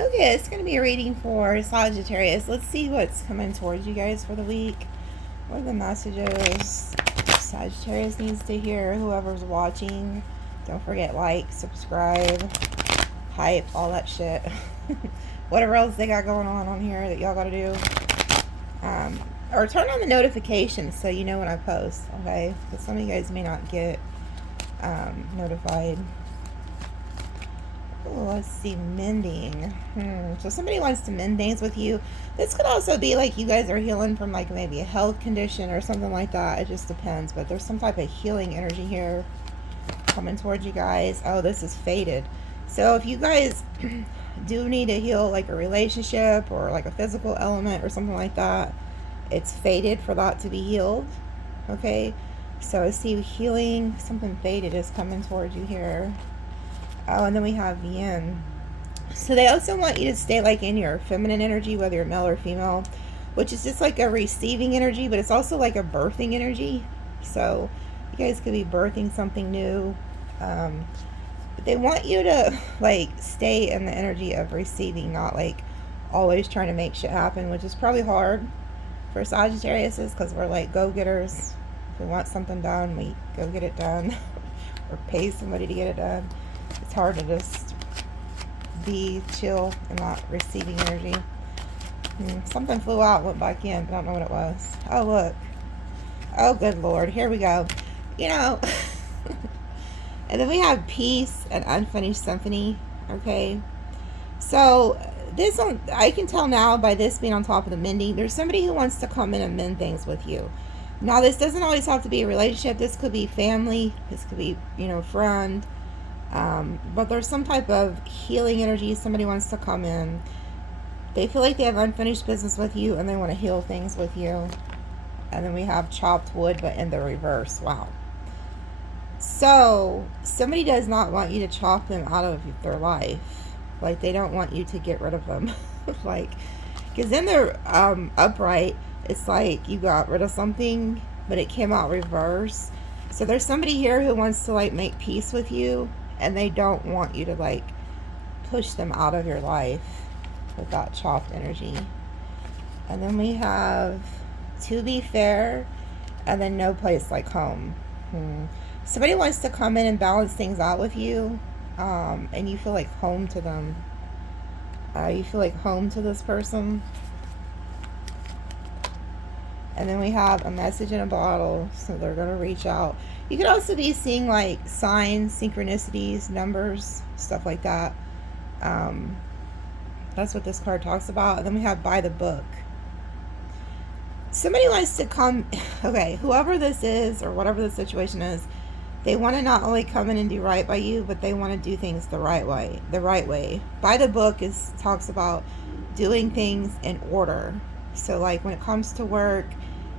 Okay, it's going to be a reading for Sagittarius. Let's see what's coming towards you guys for the week. What are the messages Sagittarius needs to hear? Whoever's watching, don't forget like, subscribe, hype, all that shit. Whatever else they got going on here that y'all got to do. Or turn on the notifications so you know when I post, okay? Because some of you guys may not get notified. Oh, let's see, mending. So somebody wants to mend things with you. This could also be like you guys are healing from like maybe a health condition or something like that. It just depends. But there's some type of healing energy here coming towards you guys. Oh, this is fated. So if you guys do need to heal like a relationship or like a physical element or something like that, it's fated for that to be healed. Okay? So I see healing, something fated is coming towards you here. Oh, and then we have yin. So they also want you to stay like in your feminine energy, whether you're male or female, which is just like a receiving energy, but it's also like a birthing energy. So you guys could be birthing something new. But they want you to like stay in the energy of receiving, not like always trying to make shit happen, which is probably hard for Sagittarius because we're like go-getters. If we want something done, we go get it done or pay somebody to get it done. It's hard to just be chill and not receiving energy. Something flew out, went back in, but I don't know what it was. Oh, look. Oh, good Lord. Here we go. You know. And then we have peace and unfinished symphony. Okay. So this one, I can tell now by this being on top of the mending, there's somebody who wants to come in and mend things with you. Now, this doesn't always have to be a relationship. This could be family. This could be, you know, friend. But there's some type of healing energy. Somebody wants to come in. They feel like they have unfinished business with you and they want to heal things with you. And then we have chopped wood, but in the reverse. Wow. So somebody does not want you to chop them out of their life. Like they don't want you to get rid of them. Like, because then they're upright. It's like you got rid of something, but it came out reverse. So there's somebody here who wants to like make peace with you. And they don't want you to like push them out of your life with that chopped energy. And then we have to be fair, and then no place like home. Somebody wants to come in and balance things out with you, and you feel like home to them. You feel like home to this person. And then we have a message in a bottle, so they're going to reach out. You could also be seeing like signs, synchronicities, numbers, stuff like that. That's what this card talks about. And then we have by the book. Somebody wants to come, okay, whoever this is or whatever the situation is, they want to not only come in and do right by you, but they want to do things the right way. The right way. By the book talks about doing things in order. So like when it comes to work,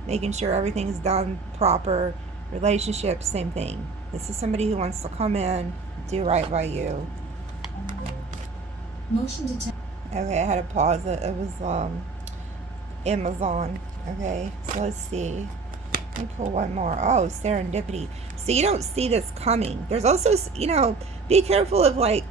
making sure everything's done proper. Relationships, same thing. This is somebody who wants to come in, do right by you. Motion detected. Okay, I had to pause it. It was Amazon. Okay, so let's see. Let me pull one more. Oh, serendipity. So you don't see this coming. There's also, you know, be careful of like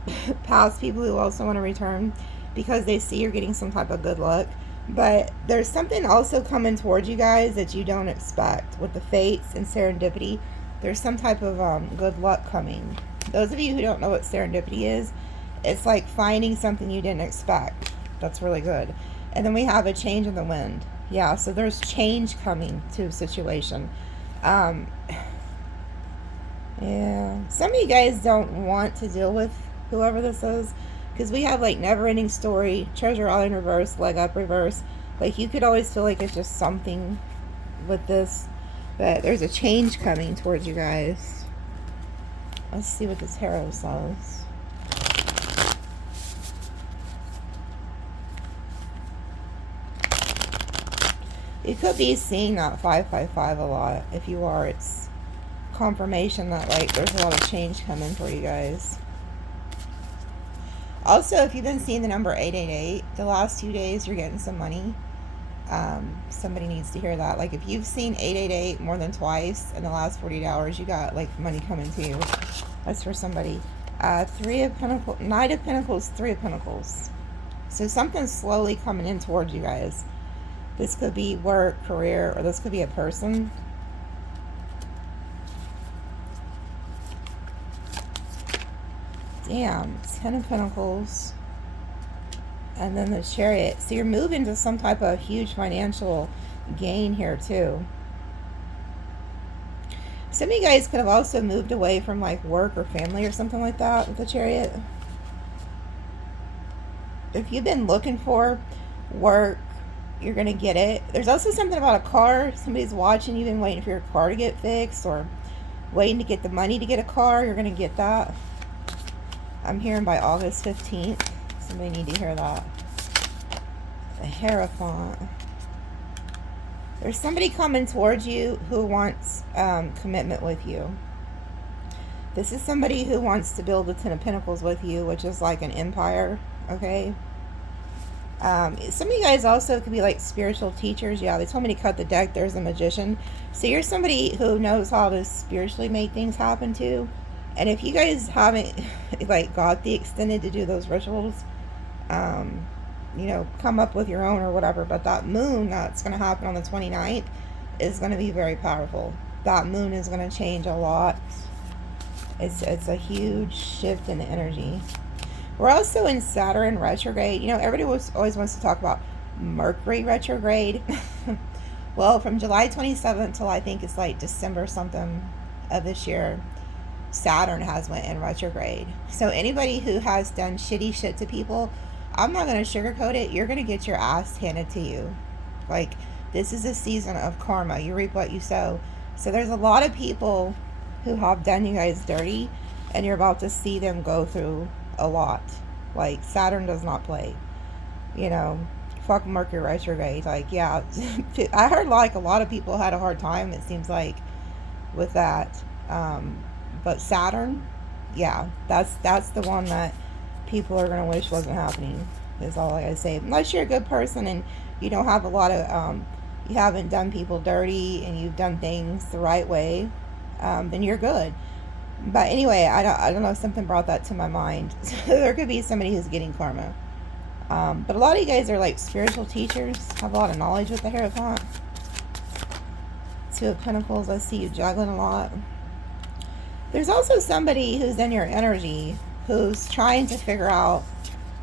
past people who also want to return because they see you're getting some type of good luck. But there's something also coming towards you guys that you don't expect. With the fates and serendipity, there's some type of good luck coming. Those of you who don't know what serendipity is, it's like finding something you didn't expect. That's really good. And then we have a change in the wind. Yeah, so there's change coming to a situation. Yeah, some of you guys don't want to deal with whoever this is. Because we have like never ending story, treasure island reverse, leg up reverse. Like you could always feel like it's just something with this. But there's a change coming towards you guys. Let's see what this tarot says. You could be seeing that 555 a lot. If you are, it's confirmation that like there's a lot of change coming for you guys. Also, if you've been seeing the number 888, the last 2 days you're getting some money. Somebody needs to hear that. Like if you've seen 888 more than twice in the last 48 hours, you got like money coming to you. That's for somebody. Three of Pentacles, Knight of Pentacles, Three of Pentacles. So something's slowly coming in towards you guys. This could be work, career, or this could be a person. Damn, 10 of Pentacles. And then the Chariot. So you're moving to some type of huge financial gain here too. Some of you guys could have also moved away from like work or family or something like that with the Chariot. If you've been looking for work, you're going to get it. There's also something about a car. Somebody's watching. You've been waiting for your car to get fixed or waiting to get the money to get a car. You're going to get that. I'm hearing by August 15th. Somebody need to hear that. The Hierophant. There's somebody coming towards you who wants commitment with you. This is somebody who wants to build the 10 of Pentacles with you, which is like an empire, okay? Some of you guys also could be like spiritual teachers. Yeah, they told me to cut the deck. There's a magician. So you're somebody who knows how to spiritually make things happen too. And if you guys haven't like got the extended to do those rituals, you know, come up with your own or whatever. But that moon that's going to happen on the 29th is going to be very powerful. That moon is going to change a lot. It's a huge shift in the energy. We're also in Saturn retrograde. You know, everybody always wants to talk about Mercury retrograde. Well, from July 27th till I think it's like December something of this year, Saturn has went in retrograde. So anybody who has done shitty shit to people, I'm not going to sugarcoat it. You're going to get your ass handed to you. Like, this is a season of karma. You reap what you sow. So there's a lot of people who have done you guys dirty, and you're about to see them go through a lot. Like, Saturn does not play. You know, fuck Mercury retrograde. Like, yeah, I heard like a lot of people had a hard time, it seems like, with that. But Saturn, yeah, that's the one that people are going to wish wasn't happening, is all I gotta say. Unless you're a good person and you don't have a lot of, you haven't done people dirty and you've done things the right way, then you're good. But anyway, I don't know, something brought that to my mind. So there could be somebody who's getting karma. But a lot of you guys are like spiritual teachers, have a lot of knowledge with the Hierophant. 2 of Pentacles, I see you juggling a lot. There's also somebody who's in your energy who's trying to figure out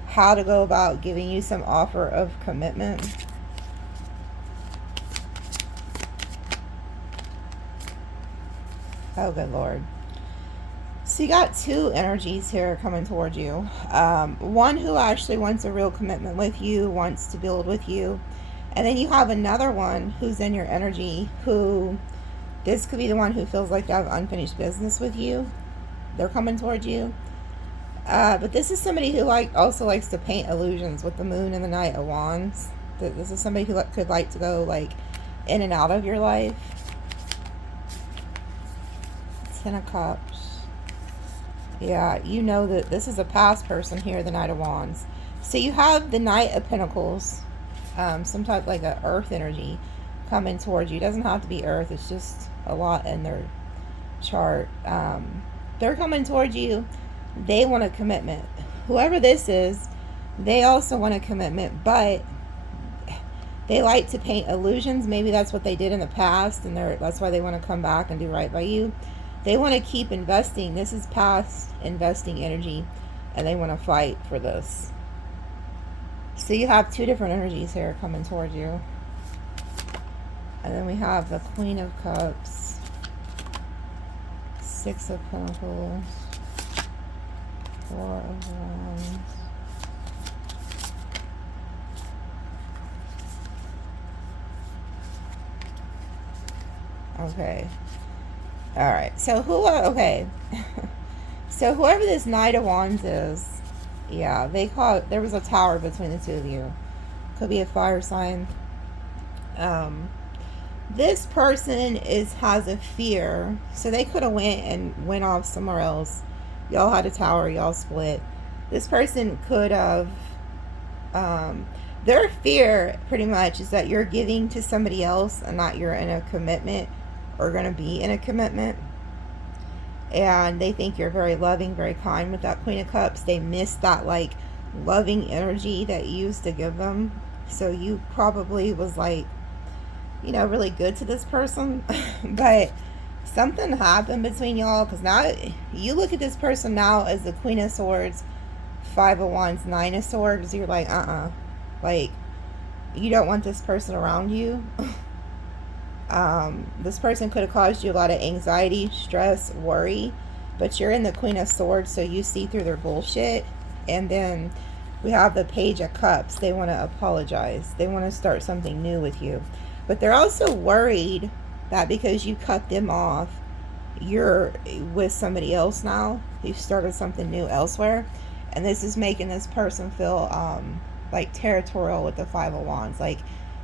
how to go about giving you some offer of commitment. Oh, good Lord. So you got 2 energies here coming towards you. One who actually wants a real commitment with you, wants to build with you. And then you have another one who's in your energy who, this could be the one who feels like they have unfinished business with you. They're coming towards you. But this is somebody who also likes to paint illusions with the moon and the Knight of Wands. This is somebody who could like to go like in and out of your life. 10 of Cups. Yeah, you know that this is a past person here, the Knight of Wands. So you have the Knight of Pentacles, some type like a earth energy coming towards you. It doesn't have to be earth, it's just a lot in their chart. They're coming towards you. They want a commitment. Whoever this is, they also want a commitment, but they like to paint illusions. Maybe that's what they did in the past, and that's why they want to come back and do right by you. They want to keep investing. This is past investing energy, and they want to fight for this. So you have 2 different energies here coming towards you. And then we have the Queen of Cups, 6 of Pentacles, 4 of Wands. Okay. All right. So okay. So whoever this Knight of Wands is, yeah, there was a tower between the 2 of you. Could be a fire sign. This person has a fear, so they could have went off somewhere else. Y'all had a tower, y'all split. This person could have, their fear pretty much is that you're giving to somebody else and not you're in a commitment or going to be in a commitment. And they think you're very loving, very kind with that Queen of Cups. They miss that like loving energy that you used to give them. So you probably was like, you know, really good to this person. But something happened between y'all, because now you look at this person now as the Queen of Swords, Five of Wands, Nine of Swords. You're like, like, you don't want this person around you. This person could have caused you a lot of anxiety, stress, worry, but you're in the Queen of Swords, so you see through their bullshit. And then we have the Page of Cups. They want to apologize. They want to start something new with you. But they're also worried that because you cut them off, you're with somebody else now. You started something new elsewhere. And this is making this person feel like territorial with the Five of Wands, like,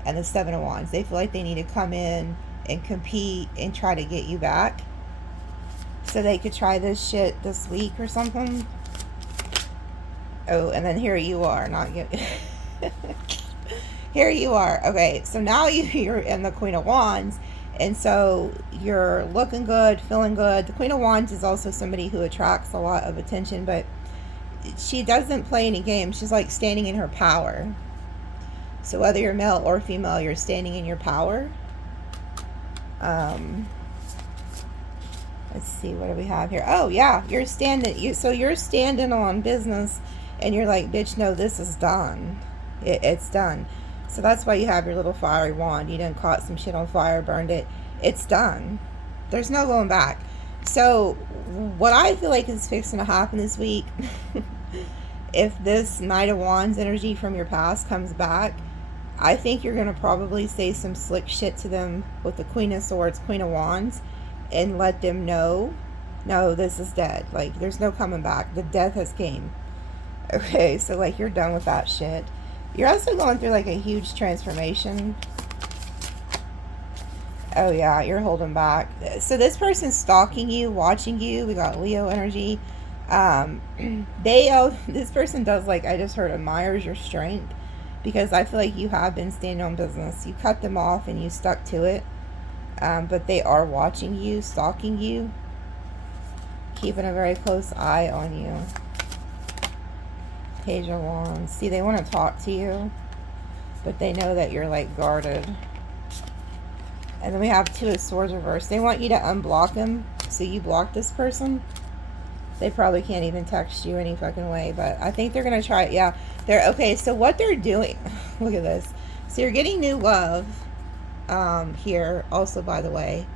and the Seven of Wands. They feel like they need to come in and compete and try to get you back, so they could try this shit this week or something. Oh, and then here you are, not get here you are. Okay, so now you're in the Queen of Wands, and so you're looking good, feeling good. The Queen of Wands is also somebody who attracts a lot of attention, but she doesn't play any games. She's like standing in her power. So whether you're male or female, you're standing in your power. Let's see, what do we have here? Oh yeah, you're standing. So you're standing on business, and you're like, bitch, no, this is done. It's done. So that's why you have your little fiery wand. You done caught some shit on fire, burned it. It's done. There's no going back. So what I feel like is fixing to happen this week, if this Knight of Wands energy from your past comes back, I think you're going to probably say some slick shit to them with the Queen of Swords, Queen of Wands, and let them know, no, this is dead. Like, there's no coming back. The death has came. Okay, so like, you're done with that shit. You're also going through like a huge transformation. Oh yeah, you're holding back. So this person's stalking you, watching you. We got Leo energy. This person does, like, I just heard, admires your strength, because I feel like you have been standing on business. You cut them off and you stuck to it. But they are watching you, stalking you, keeping a very close eye on you. Page of Wands. See, they want to talk to you, but they know that you're like guarded. And then we have Two of Swords reversed. They want you to unblock them, so you block this person. They probably can't even text you any fucking way, but I think they're going to try it. Yeah, they're okay. So what they're doing, look at this. So you're getting new love here also, by the way.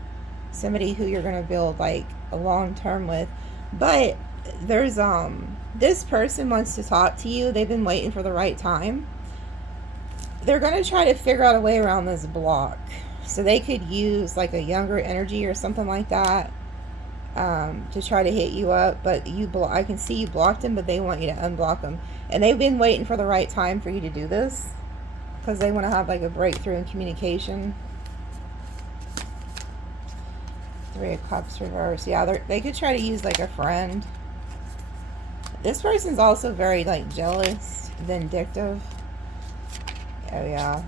Somebody who you're going to build like a long term with. But there's this person wants to talk to you. They've been waiting for the right time. They're going to try to figure out a way around this block. So they could use like a younger energy or something like that to try to hit you up. But I can see you blocked them, but they want you to unblock them. And they've been waiting for the right time for you to do this, because they want to have like a breakthrough in communication. Three of Cups reverse. Yeah, they could try to use like a friend. This person's also very like jealous, vindictive. Oh yeah,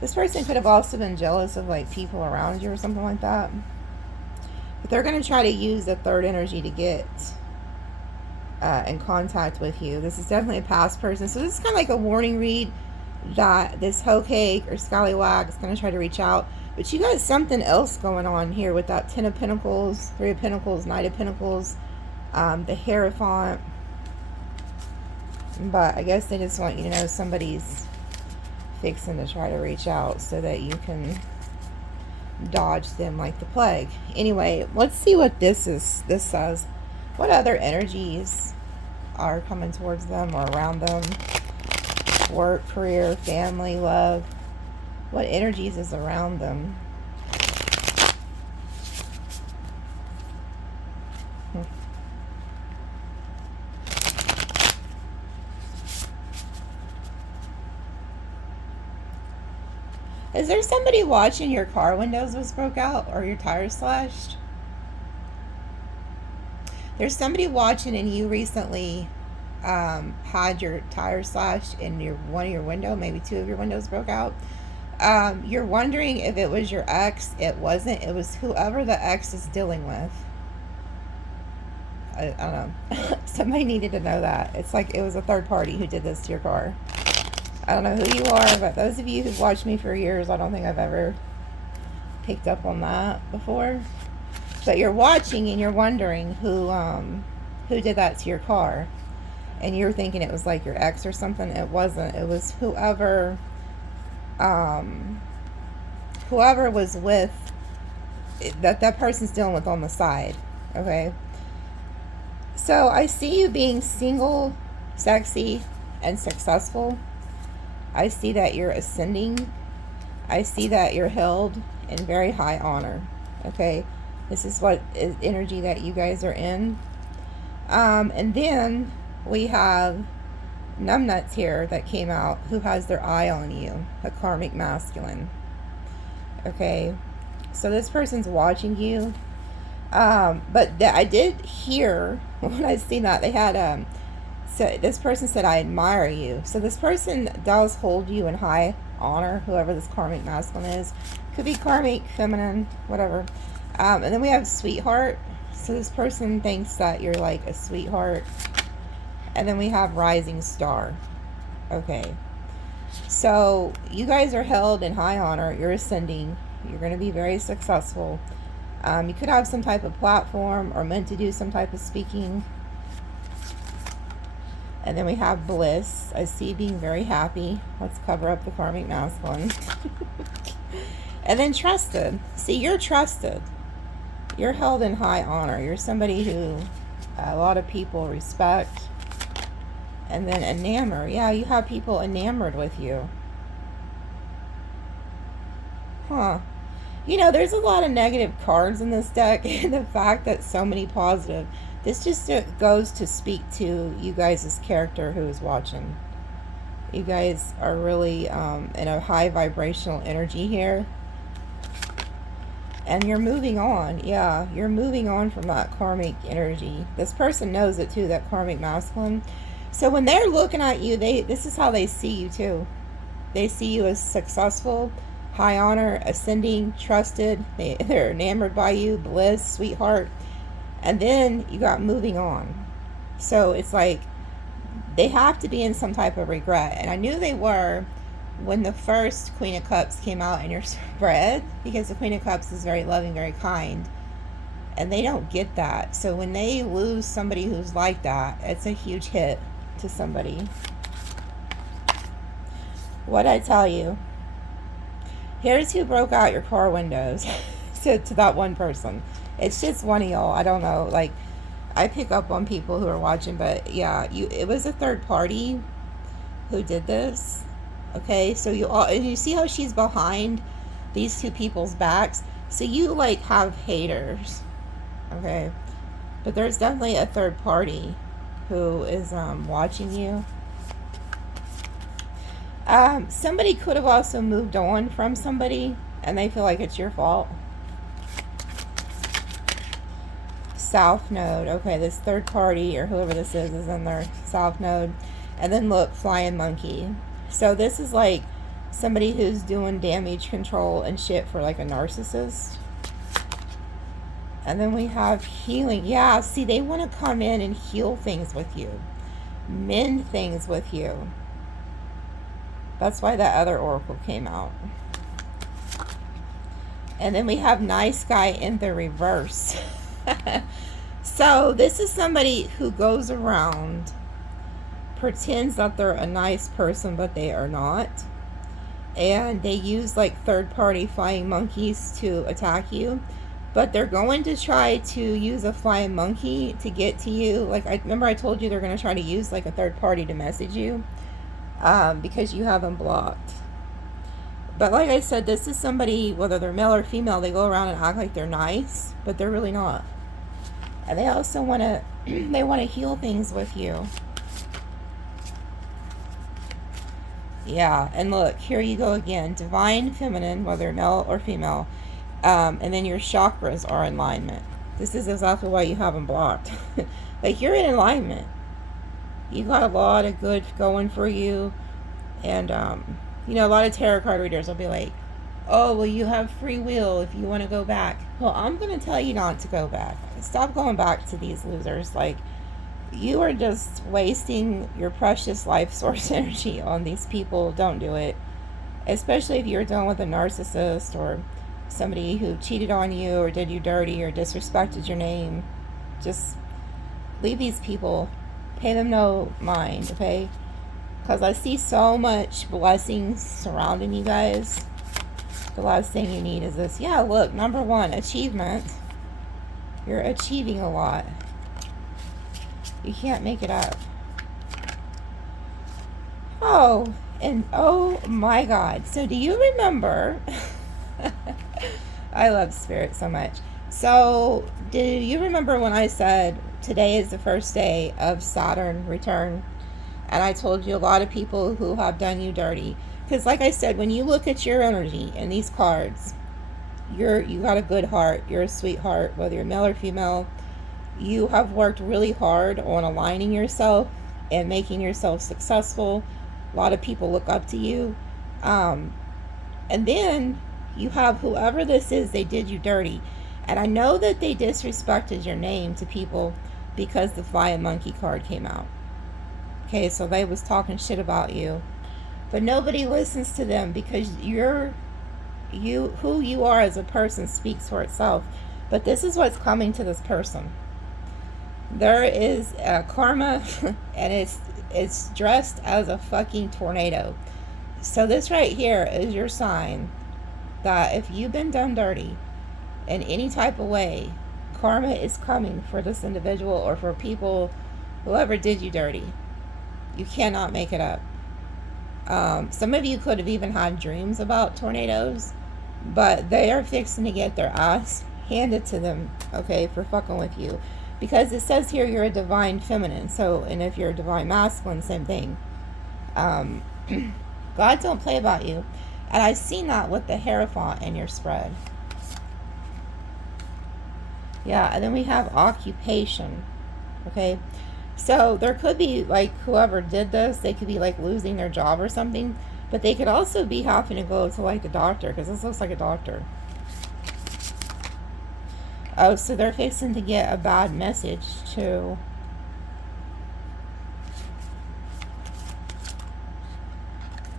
this person could have also been jealous of like people around you or something like that. But they're going to try to use the third energy to get in contact with you. This is definitely a past person. So this is kind of like a warning read that this hoe cake or scallywag is going to try to reach out. But you got something else going on here with that Ten of Pentacles, Three of Pentacles, Knight of Pentacles, the Hierophant. But I guess they just want you to know somebody's fixing to try to reach out so that you can dodge them like the plague. Anyway, let's see what this says. What other energies are coming towards them or around them? Work, career, family, love. What energies is around them? Is there somebody watching your car windows was broke out or your tires slashed? There's somebody watching and you recently had your tires slashed and one of your window, maybe two of your windows broke out. You're wondering if it was your ex. It wasn't. It was whoever the ex is dealing with. I don't know. Somebody needed to know that. It's like it was a third party who did this to your car. I don't know who you are, but those of you who've watched me for years, I don't think I've ever picked up on that before. But you're watching and you're wondering who did that to your car. And you're thinking it was like your ex or something. It wasn't. It was whoever was with, that person's dealing with on the side. Okay? So I see you being single, sexy, and successful. I see that you're ascending. I see that you're held in very high honor. Okay? This is what energy that you guys are in. And then we have numbnuts here that came out who has their eye on you, a karmic masculine. Okay? So this person's watching you. But I did hear, when I seen that, they had, so this person said, I admire you. So this person does hold you in high honor, whoever this karmic masculine is. Could be karmic, feminine, whatever. And then we have sweetheart. So this person thinks that you're like a sweetheart. And then we have rising star. Okay. So you guys are held in high honor. You're ascending. You're going to be very successful. You could have some type of platform or meant to do some type of speaking. And then we have bliss. I see being very happy. Let's cover up the karmic masculine. And then trusted. See, you're trusted. You're held in high honor. You're somebody who a lot of people respect. And then enamored. Yeah, you have people enamored with you. Huh. You know, there's a lot of negative cards in this deck. And the fact that so many positive. This just goes to speak to you guys' character who is watching. You guys are really in a high vibrational energy here. And you're moving on. Yeah, you're moving on from that karmic energy. This person knows it too, that karmic masculine. So when they're looking at you, this is how they see you too. They see you as successful, high honor, ascending, trusted. They're enamored by you, bliss, sweetheart. And then you got moving on. So it's like they have to be in some type of regret. And I knew they were when the first Queen of Cups came out in your spread, because the Queen of Cups is very loving, very kind. And they don't get that. So when they lose somebody who's like that, it's a huge hit to somebody. What'd I tell you? Here's who broke out your car windows. to that one person. It's just one of y'all. I don't know. Like, I pick up on people who are watching, but yeah, it was a third party who did this. Okay, so you see how she's behind these two people's backs. So you like have haters. Okay, but there's definitely a third party who is watching you. Somebody could have also moved on from somebody, and they feel like it's your fault. South node. Okay, this third party or whoever this is in their south node. And then look, flying monkey. So this is like somebody who's doing damage control and shit for like a narcissist. And then we have healing. Yeah, see, they want to come in and heal things with you. Mend things with you. That's why that other oracle came out. And then we have nice guy in the reverse. So this is somebody who goes around, pretends that they're a nice person, but they are not. And they use like third-party flying monkeys to attack you. But they're going to try to use a flying monkey to get to you. Like, I remember I told you they're going to try to use like a third party to message you. Because you have them blocked. But like I said, this is somebody, whether they're male or female, they go around and act like they're nice, but they're really not. And they also want to, they want to heal things with you. Yeah, and look, here you go again. Divine feminine, whether male or female. And then your chakras are in alignment. This is exactly why you have them blocked. Like, you're in alignment. You got a lot of good going for you. And, you know, a lot of tarot card readers will be like, Oh, well, you have free will if you want to go back. Well, I'm going to tell you not to go back. Stop going back to these losers. Like, you are just wasting your precious life source energy on these people. Don't do it. Especially if you're dealing with a narcissist or somebody who cheated on you or did you dirty or disrespected your name. Just leave these people. Pay them no mind, okay? Because I see so much blessings surrounding you guys. The last thing you need is this. Yeah, look, number one, achievement. You're achieving a lot. You can't make it up. Oh, and oh my God. So do you remember? I love Spirit so much. So do you remember when I said today is the first day of Saturn return? And I told you a lot of people who have done you dirty. Because like I said, when you look at your energy in these cards, you got a good heart. You're a sweetheart, whether you're male or female. You have worked really hard on aligning yourself and making yourself successful. A lot of people look up to you. And then you have whoever this is, they did you dirty. And I know that they disrespected your name to people because the Flying Monkey card came out. Okay, so they was talking shit about you. But nobody listens to them because who you are as a person speaks for itself. But this is what's coming to this person. There is a karma, and it's dressed as a fucking tornado. So this right here is your sign that if you've been done dirty in any type of way, karma is coming for this individual or for people, whoever did you dirty. You cannot make it up. Some of you could have even had dreams about tornadoes, but they are fixing to get their ass handed to them, okay, for fucking with you. Because it says here you're a divine feminine, so, and if you're a divine masculine, same thing. God don't play about you. And I've seen that with the Hierophant in your spread. Yeah, and then we have occupation, okay? So there could be, like, whoever did this, they could be, like, losing their job or something. But they could also be having to go to, like, the doctor, because this looks like a doctor. Oh, so they're fixing to get a bad message, too.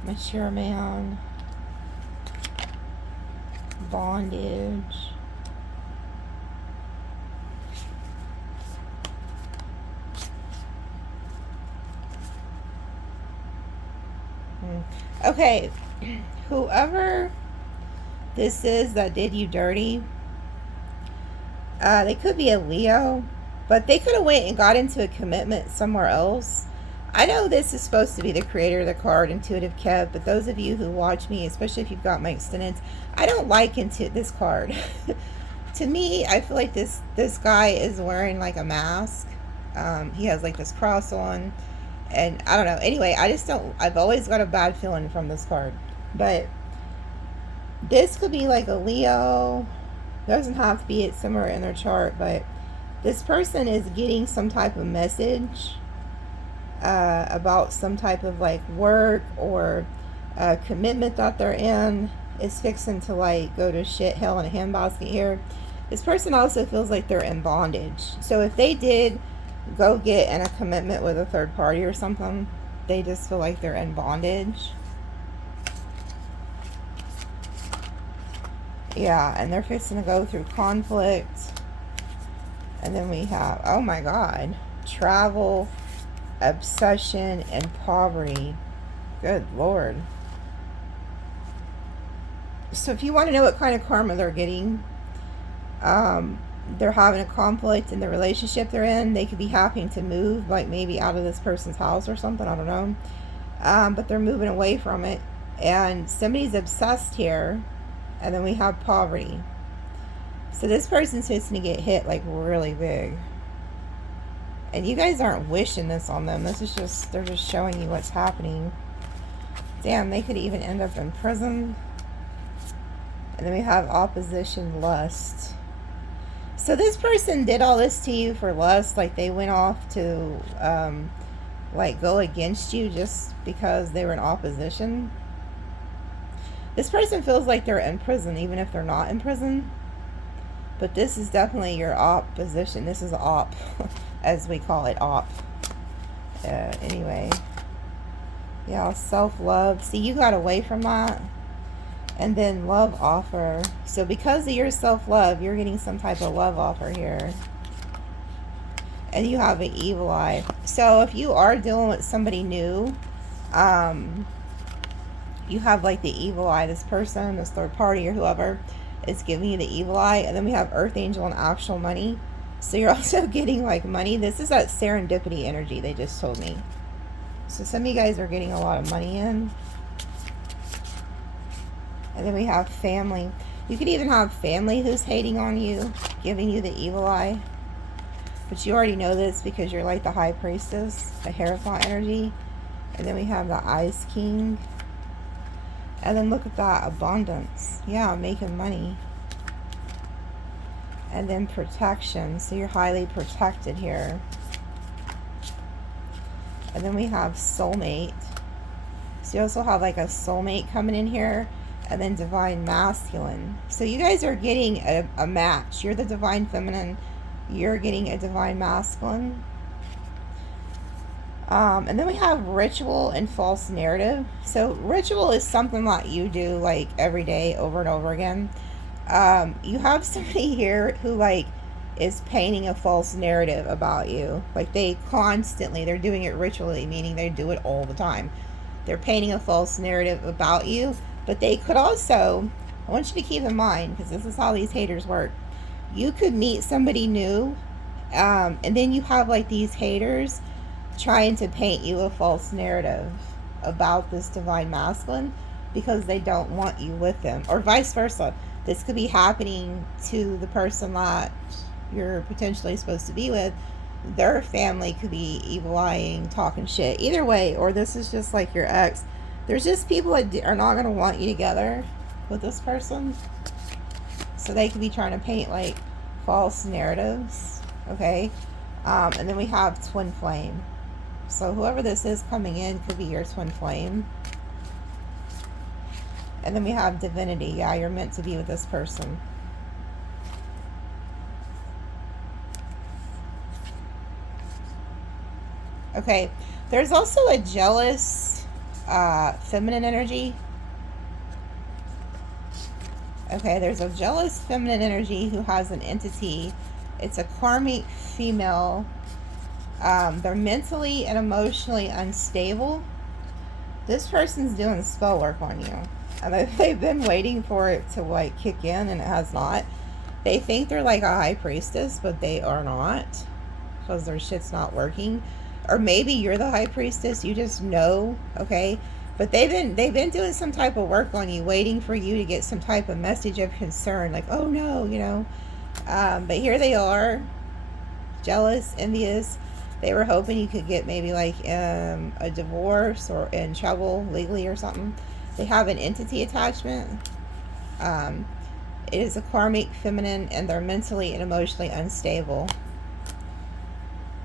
Mature man. Bondage. Okay, whoever this is that did you dirty, they could be a Leo, but they could have went and got into a commitment somewhere else. I know this is supposed to be the creator of the card, Intuitive Kev, but those of you who watch me, especially if you've got my extendeds, I don't like this card. To me, I feel like this guy is wearing like a mask. He has like this cross on. And I don't know. Anyway, I've always got a bad feeling from this card. But this could be like a Leo. It doesn't have to be it somewhere in their chart. But this person is getting some type of message about some type of like work or commitment that they're in. Is fixing to like go to shit, hell, in a handbasket here. This person also feels like they're in bondage. So if they did go get in a commitment with a third party or something, they just feel like they're in bondage. Yeah, and they're fixing to go through conflict. And then we have, oh my God, travel, obsession, and poverty. Good Lord. So if you want to know what kind of karma they're getting, they're having a conflict in the relationship they're in. They could be having to move, like maybe out of this person's house or something. I don't know. But they're moving away from it. And somebody's obsessed here. And then we have poverty. So this person's fixing to get hit like really big. And you guys aren't wishing this on them. This is just, they're just showing you what's happening. Damn, they could even end up in prison. And then we have opposition, lust. So this person did all this to you for lust, like they went off to like go against you just because they were in opposition. This person feels like they're in prison, even if they're not in prison. But this is definitely your opposition. This is op, as we call it, op. Anyway. Yeah, self-love. See, you got away from that. And then love offer. So because of your self-love, you're getting some type of love offer here. And you have an evil eye. So if you are dealing with somebody new, you have like the evil eye. This person, this third party or whoever is giving you the evil eye. And then we have Earth Angel and actual money. So you're also getting like money. This is that serendipity energy they just told me. So some of you guys are getting a lot of money in. And then we have family. You could even have family who's hating on you, giving you the evil eye. But you already know this because you're like the High Priestess, the Hierophant energy. And then we have the Ice King. And then look at that, abundance. Yeah, making money. And then protection. So you're highly protected here. And then we have soulmate. So you also have like a soulmate coming in here. And then divine masculine. So you guys are getting a match. You're the divine feminine. You're getting a divine masculine. And then we have ritual and false narrative. So ritual is something that you do like every day over and over again. You have somebody here who like is painting a false narrative about you. Like they're doing it ritually, meaning they do it all the time. They're painting a false narrative about you. But they could also, I want you to keep in mind, because this is how these haters work. You could meet somebody new, and then you have like these haters trying to paint you a false narrative about this divine masculine because they don't want you with them, or vice versa. This could be happening to the person that you're potentially supposed to be with. Their family could be evil eyeing, talking shit. Either way, or this is just like your ex. There's just people that are not going to want you together with this person. So they could be trying to paint like false narratives. Okay. And then we have twin flame. So whoever this is coming in could be your twin flame. And then we have divinity. Yeah, you're meant to be with this person. Okay. There's also a jealous feminine energy. Okay, there's a jealous feminine energy who has an entity. It's a karmic female. They're mentally and emotionally unstable. This person's doing spell work on you. And they've been waiting for it to like kick in, and it has not. They think they're like a high priestess, but they are not. Because their shit's not working. Or maybe you're the high priestess, you just know, okay? But they've been doing some type of work on you, waiting for you to get some type of message of concern, like, oh no, you know. But here they are, jealous, envious. They were hoping you could get maybe like a divorce or in trouble legally or something. They have an entity attachment. It is a karmic feminine, and they're mentally and emotionally unstable.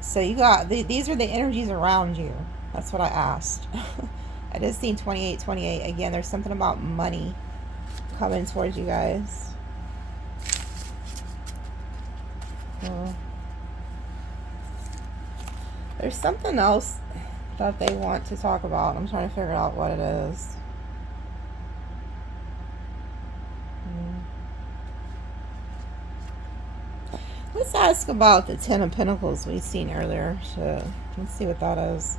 So you got, these are the energies around you. That's what I asked. I just seen 2828. Again, there's something about money coming towards you guys. There's something else that they want to talk about. I'm trying to figure out what it is. Let's ask about the Ten of Pentacles we've seen earlier. So let's see what that is.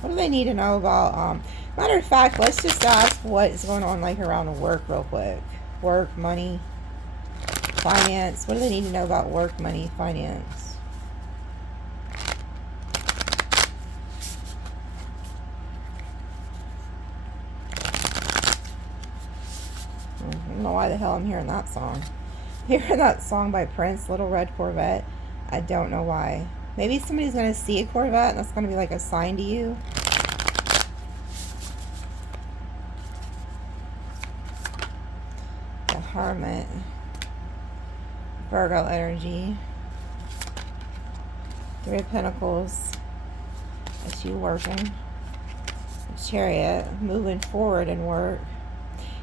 What do they need to know about? Matter of fact, let's just ask what is going on like around work real quick. Work, money, finance. What do they need to know about work, money, finance? I don't know why the hell I'm hearing that song. Hearing that song by Prince, Little Red Corvette. I don't know why. Maybe somebody's going to see a Corvette and that's going to be like a sign to you. The Hermit. Virgo energy. Three of Pentacles. That's you working. The Chariot. Moving forward in work.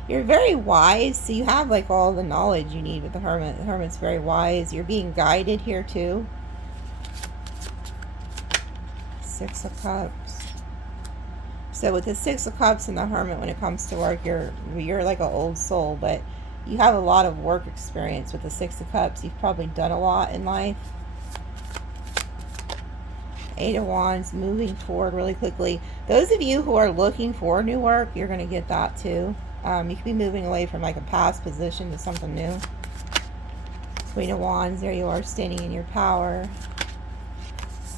You're very wise, so you have like all the knowledge you need with the Hermit. The Hermit's very wise. You're being guided here too. Six of Cups. So with the Six of Cups and the Hermit, when it comes to work, you're like an old soul, but you have a lot of work experience with the Six of Cups. You've probably done a lot in life. Eight of Wands, moving forward really quickly. Those of you who are looking for new work, you're going to get that too. You could be moving away from like a past position to something new. Queen of Wands, there you are standing in your power.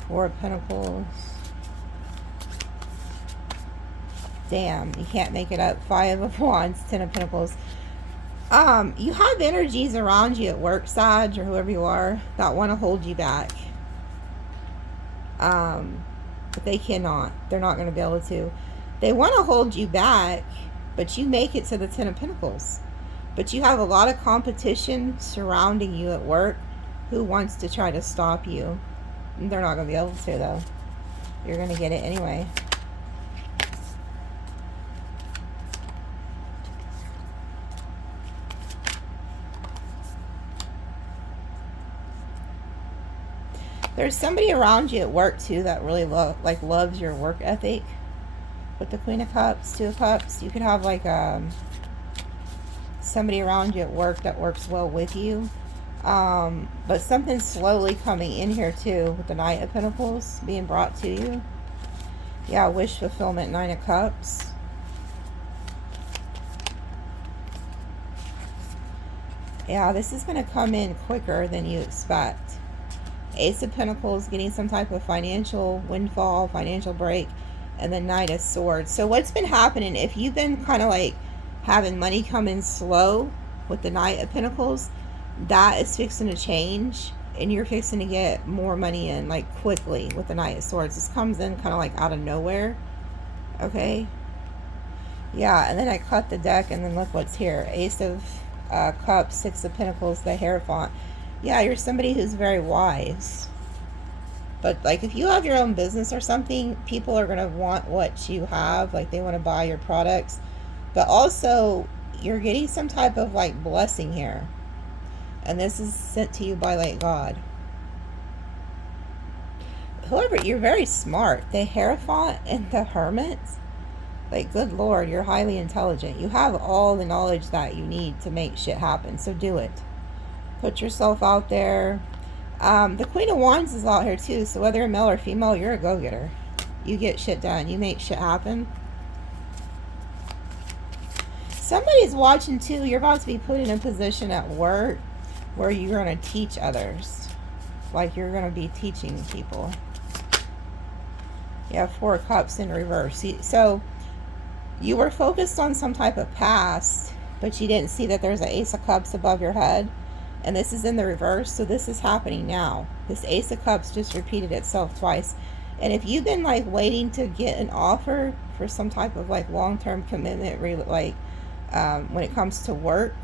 Four of Pentacles. Damn, you can't make it up. Five of Wands, Ten of Pentacles. You have energies around you at work, Sag, or whoever you are, that want to hold you back. But they cannot. They're not going to be able to. They want to hold you back, but you make it to the Ten of Pentacles. But you have a lot of competition surrounding you at work who wants to try to stop you. They're not going to be able to, though. You're going to get it anyway. There's somebody around you at work, too, that really loves your work ethic. With the Queen of Cups, Two of Cups, you could have, like, somebody around you at work that works well with you. But something's slowly coming in here, too, with the Knight of Pentacles being brought to you. Yeah, wish fulfillment, Nine of Cups. Yeah, this is going to come in quicker than you expect. Ace of Pentacles, getting some type of financial windfall, financial break, and the Knight of Swords. So what's been happening, if you've been kind of like having money come in slow with the Knight of Pentacles, that is fixing to change, and you're fixing to get more money in like quickly with the Knight of Swords. This comes in kind of like out of nowhere. Okay. Yeah, and then I cut the deck, and then look what's here. Ace of Cups, Six of Pentacles, the Hierophant. Yeah, you're somebody who's very wise. But, like, if you have your own business or something, people are going to want what you have. Like, they want to buy your products. But also, you're getting some type of, like, blessing here. And this is sent to you by, like, God. However, you're very smart. The Hierophant and the Hermit, like, good Lord, you're highly intelligent. You have all the knowledge that you need to make shit happen. So do it. Put yourself out there. The Queen of Wands is out here too, so whether you're male or female, you're a go-getter. You get shit done. You make shit happen. Somebody's watching too. You're about to be put in a position at work where you're going to teach others. Like you're going to be teaching people. You have Four of Cups in reverse. So you were focused on some type of past, but you didn't see that there's an Ace of Cups above your head. And this is in the reverse, so this is happening now. This Ace of Cups just repeated itself twice. And if you've been like waiting to get an offer for some type of like long-term commitment, like when it comes to work,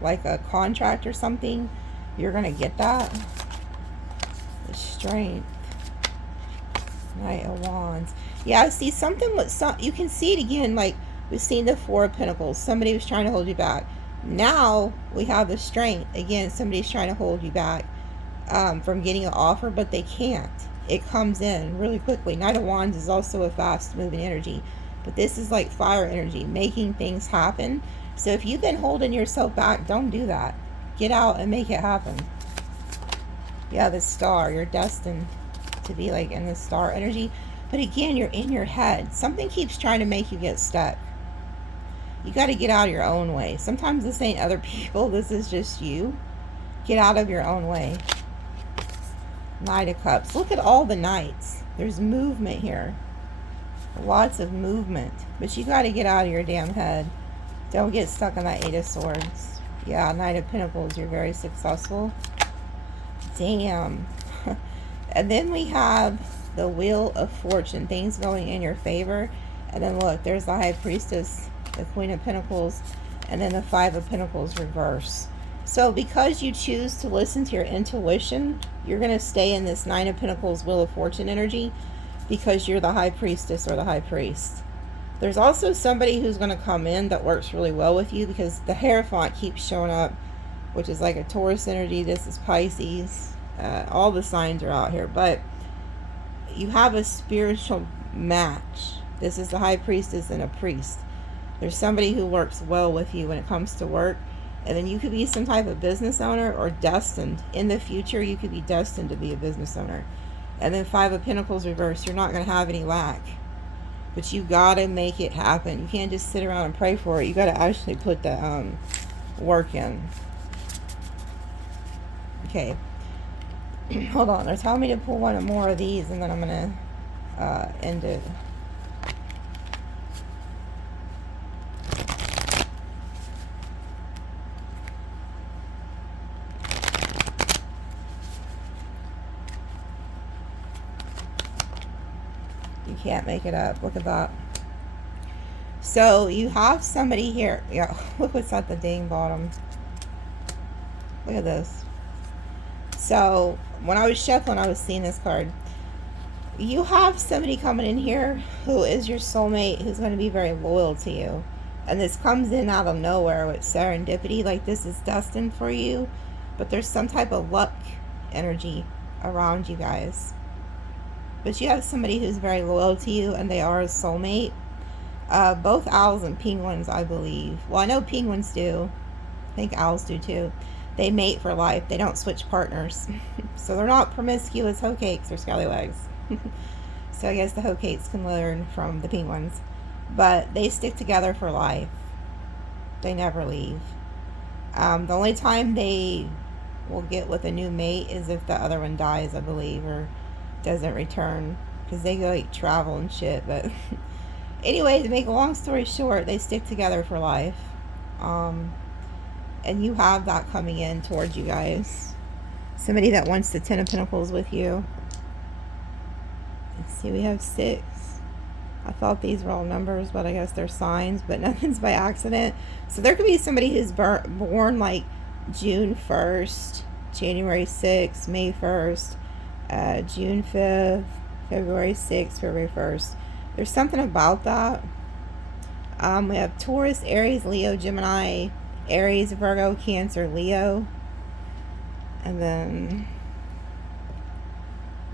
like a contract or something, you're gonna get that. The Strength, Knight of Wands. Yeah, see something with some. You can see it again. Like we've seen the Four of Pentacles. Somebody was trying to hold you back. Now we have the Strength. Again, somebody's trying to hold you back from getting an offer, but they can't. It comes in really quickly. Knight of Wands is also a fast moving energy, but this is like fire energy, making things happen. So if you've been holding yourself back, don't do that. Get out and make it happen. Yeah, the Star. You're destined to be like in the Star energy, but again, you're in your head. Something keeps trying to make you get stuck. You got to get out of your own way. Sometimes this ain't other people. This is just you. Get out of your own way. Knight of Cups. Look at all the knights. There's movement here. Lots of movement. But you got to get out of your damn head. Don't get stuck on that Eight of Swords. Yeah, Knight of Pentacles. You're very successful. Damn. And then we have the Wheel of Fortune. Things going in your favor. And then look, there's the High Priestess, the Queen of Pentacles, and then the Five of Pentacles reverse. So because you choose to listen to your intuition, you're going to stay in this Nine of Pentacles, Wheel of Fortune energy, because you're the High Priestess or the High Priest. There's also somebody who's going to come in that works really well with you, because the Hierophant keeps showing up, which is like a Taurus energy. This is Pisces. All the signs are out here, but you have a spiritual match. This is the High Priestess and a priest. There's somebody who works well with you when it comes to work. And then you could be some type of business owner, or destined. In the future, you could be destined to be a business owner. And then 5 of Pentacles reversed. You're not going to have any lack. But you got to make it happen. You can't just sit around and pray for it. You got to actually put the work in. Okay. Hold on. They're telling me to pull one or more of these, and then I'm going to end it. You can't make it up. Look at that. So you have somebody here. Yeah, look what's at the dang bottom. Look at this. So when I was shuffling, I was seeing this card. You have somebody coming in here who is your soulmate, who's going to be very loyal to you. And this comes in out of nowhere with serendipity. Like, this is destined for you. But there's some type of luck energy around you guys. But you have somebody who's very loyal to you, and they are a soulmate. Both owls and penguins, I believe. Well, I know penguins do. I think owls do too. They mate for life. They don't switch partners. So they're not promiscuous hoe cakes or scallywags. So I guess the hoe cakes can learn from the penguins. But they stick together for life. They never leave. The only time they will get with a new mate is if the other one dies, I believe, or doesn't return, because they go like travel and shit. But anyway, to make a long story short, they stick together for life. And you have that coming in towards you guys. Somebody that wants the 10 of Pentacles with you. Let's see, we have 6. I thought these were all numbers, but I guess they're signs, but nothing's by accident. So there could be somebody who's born like June 1st, January 6th, May 1st, June 5th, February 6th, February 1st. There's something about that. We have Taurus, Aries, Leo, Gemini, Aries, Virgo, Cancer, Leo. And then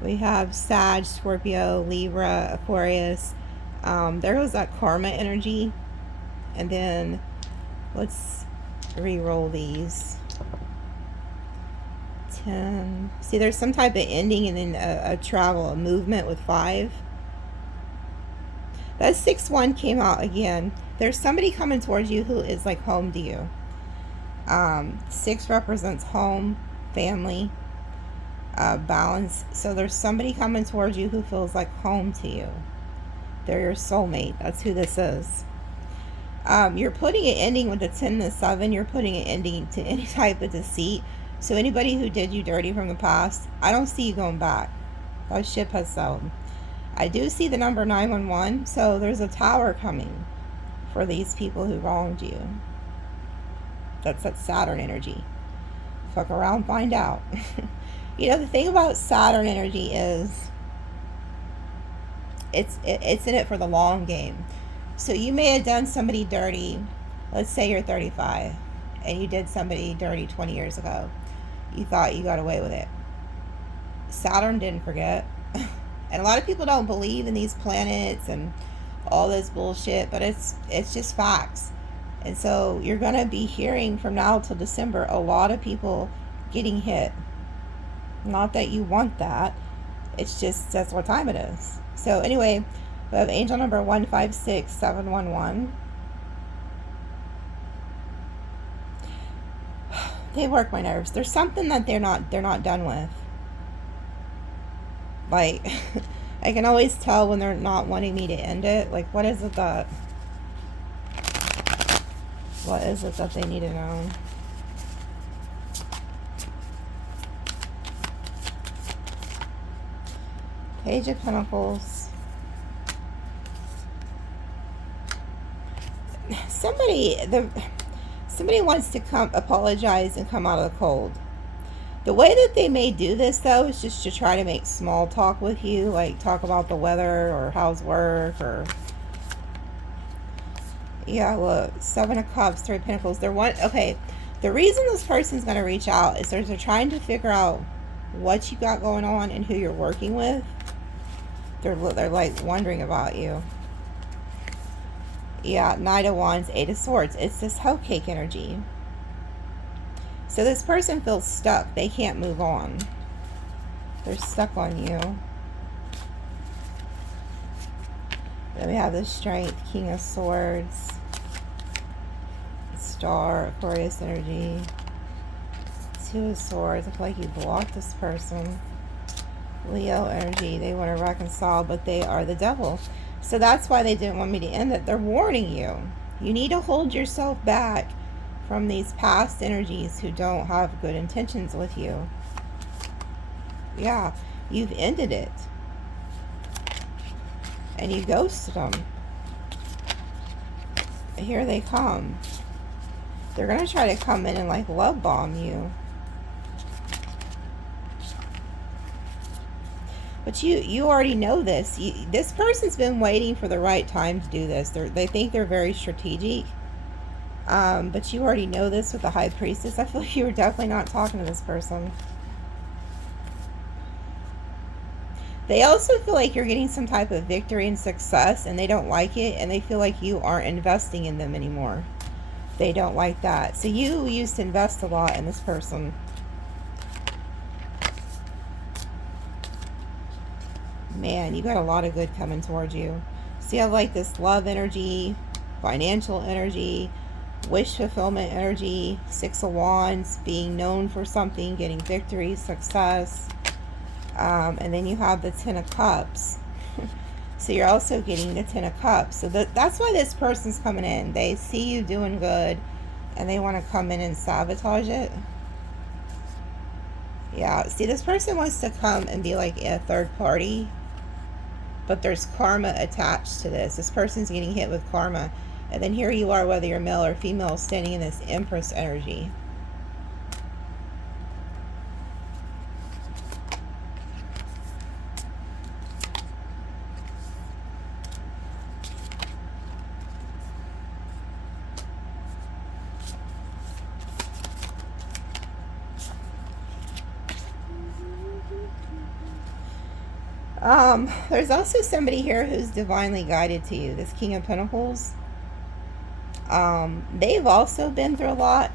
we have Sag, Scorpio, Libra, Aquarius. There goes that karma energy. And then let's re-roll these. 10. See, there's some type of ending, and then a travel, a movement with 5. That 6-1 came out again. There's somebody coming towards you who is like home to you. 6 represents home, family, balance. So there's somebody coming towards you who feels like home to you. They're your soulmate. That's who this is. You're putting an ending with the 10 and the 7. You're putting an ending to any type of deceit. So anybody who did you dirty from the past, I don't see you going back. That ship has sailed. I do see the number 911. So there's a tower coming for these people who wronged you. That's that Saturn energy. Fuck around, find out. You know, the thing about Saturn energy is it's in it for the long game. So you may have done somebody dirty. Let's say you're 35 and you did somebody dirty 20 years ago. You thought you got away with it. Saturn didn't forget. And a lot of people don't believe in these planets and all this bullshit, but it's just facts. And so you're going to be hearing from now till December a lot of people getting hit. Not that you want that. It's just that's what time it is. So anyway, we have angel number 156711. They work my nerves. There's something that they're not done with. Like, I can always tell when they're not wanting me to end it. Like, what is it that they need to know? Page of Pentacles. Somebody wants to come apologize and come out of the cold. The way that they may do this, though, is just to try to make small talk with you, like talk about the weather or how's work, or Yeah, look, Seven of Cups, Three of Pentacles. Okay, the reason this person's going to reach out is they're trying to figure out what you got going on and who you're working with. They're like wondering about you. Yeah, Knight of Wands, Eight of Swords. It's this hoe cake energy. So this person feels stuck. They can't move on. They're stuck on you. Then we have the Strength, King of Swords, Star, Aquarius energy, Two of Swords. I feel like you blocked this person. Leo energy. They want to reconcile, but they are the devil. So that's why they didn't want me to end it. They're warning you. You need to hold yourself back from these past energies who don't have good intentions with you. Yeah, you've ended it. And you ghosted them. Here they come. They're going to try to come in and like love bomb you. But you already know this. This person's been waiting for the right time to do this. They think they're very strategic. But you already know this with the High Priestess. I feel like you were definitely not talking to this person. They also feel like you're getting some type of victory and success, and they don't like it, and they feel like you aren't investing in them anymore. They don't like that. So you used to invest a lot in this person. Man, you got a lot of good coming towards you. So you have like this love energy, financial energy, wish fulfillment energy, Six of Wands, being known for something, getting victory, success. And then you have the Ten of Cups. So you're also getting the Ten of Cups. So that's why this person's coming in. They see you doing good, and they want to come in and sabotage it. Yeah, see, this person wants to come and be like a third party, but there's karma attached to this. This person's getting hit with karma. And then here you are, whether you're male or female, standing in this Empress energy. There's also somebody here who's divinely guided to you. This King of Pentacles. They've also been through a lot.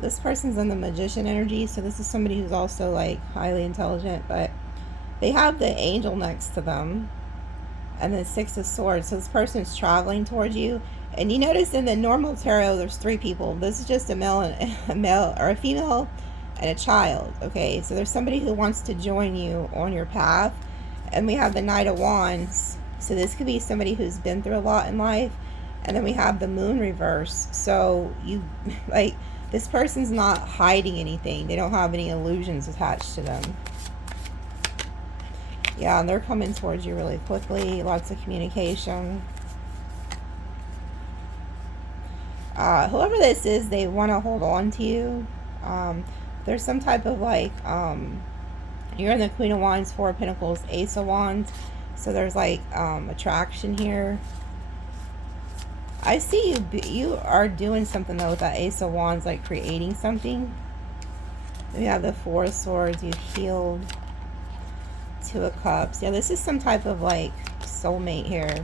This person's in the Magician energy, so this is somebody who's also like highly intelligent, but they have the Angel next to them, and the Six of Swords. So this person's traveling towards you, and you notice in the normal tarot, there's three people. This is just a male or a female and a child. Okay, so there's somebody who wants to join you on your path. And we have the Knight of Wands. So this could be somebody who's been through a lot in life. And then we have the Moon reverse. So you, like, this person's not hiding anything. They don't have any illusions attached to them. Yeah, and they're coming towards you really quickly. Lots of communication. Whoever this is, they want to hold on to you. There's some type of like, you're in the Queen of Wands, Four of Pentacles, Ace of Wands. So there's like attraction here. I see you are doing something though with that Ace of Wands, like creating something. We have the Four of Swords, you've healed. Two of Cups. Yeah, this is some type of like soulmate here.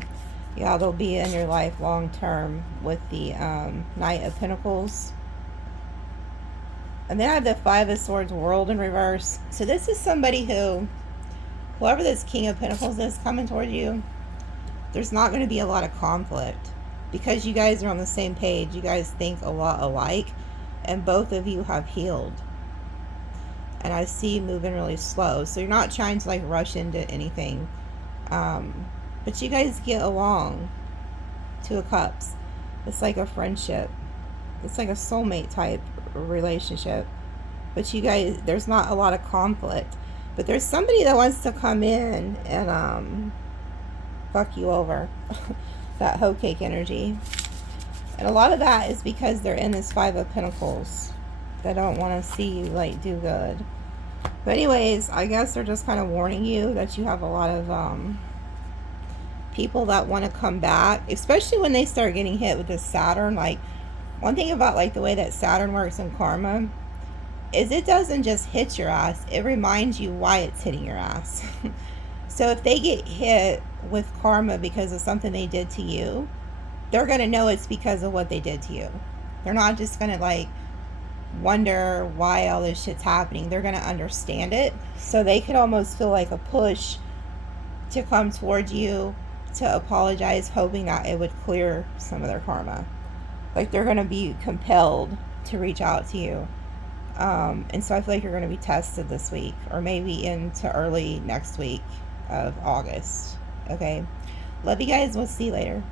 Yeah, they'll be in your life long term with the Knight of Pentacles. And then I have the Five of Swords, World in reverse. So this is somebody who, whoever this King of Pentacles is coming toward you, there's not going to be a lot of conflict. Because you guys are on the same page. You guys think a lot alike. And both of you have healed. And I see you moving really slow. So you're not trying to like rush into anything. But you guys get along. Two of Cups. It's like a friendship. It's like a soulmate type relationship. But you guys, there's not a lot of conflict. But there's somebody that wants to come in and fuck you over. That hoe cake energy. And a lot of that is because they're in this Five of Pentacles. They don't want to see you like do good. But anyways, I guess they're just kind of warning you that you have a lot of people that want to come back, especially when they start getting hit with this Saturn. Like, one thing about like the way that Saturn works in karma is it doesn't just hit your ass, it reminds you why it's hitting your ass. So if they get hit with karma because of something they did to you, they're going to know it's because of what they did to you. They're not just going to like wonder why all this shit's happening. They're going to understand it. So they could almost feel like a push to come towards you to apologize, hoping that it would clear some of their karma. Like, they're going to be compelled to reach out to you. And so I feel like you're going to be tested this week, or maybe into early next week of August. Okay. Love you guys. We'll see you later.